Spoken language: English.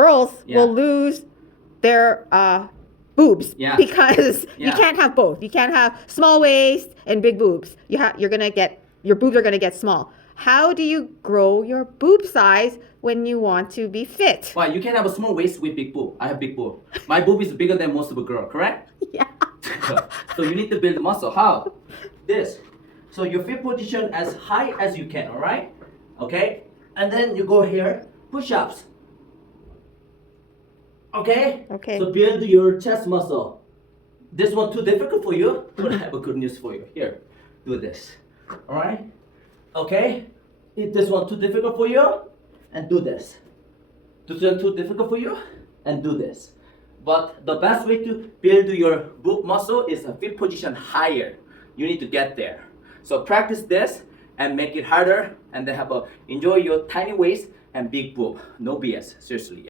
girls Yeah. will lose their boobs Yeah. because you Yeah. can't have both. You can't have small waist and big boobs. Your boobs are gonna get small. How do you grow your boob size when you want to be fit? Why? You can have a small waist with big boob. I have big boob. My boob is bigger than most of a girl, correct? Yeah. So you need to build muscle. How? This. So your feet position as high as you can, alright? Okay? And then you go here, push-ups. Okay? Okay. So build your chest muscle. This one too difficult for you? But I have a good news for you. Here, do this. Alright? Okay? If this one too difficult for you, and do this. This one too difficult for you, and do this. But the best way to build your boob muscle is a feet position higher. You need to get there. So practice this and make it harder, and then enjoy your tiny waist and big boob. No BS, seriously.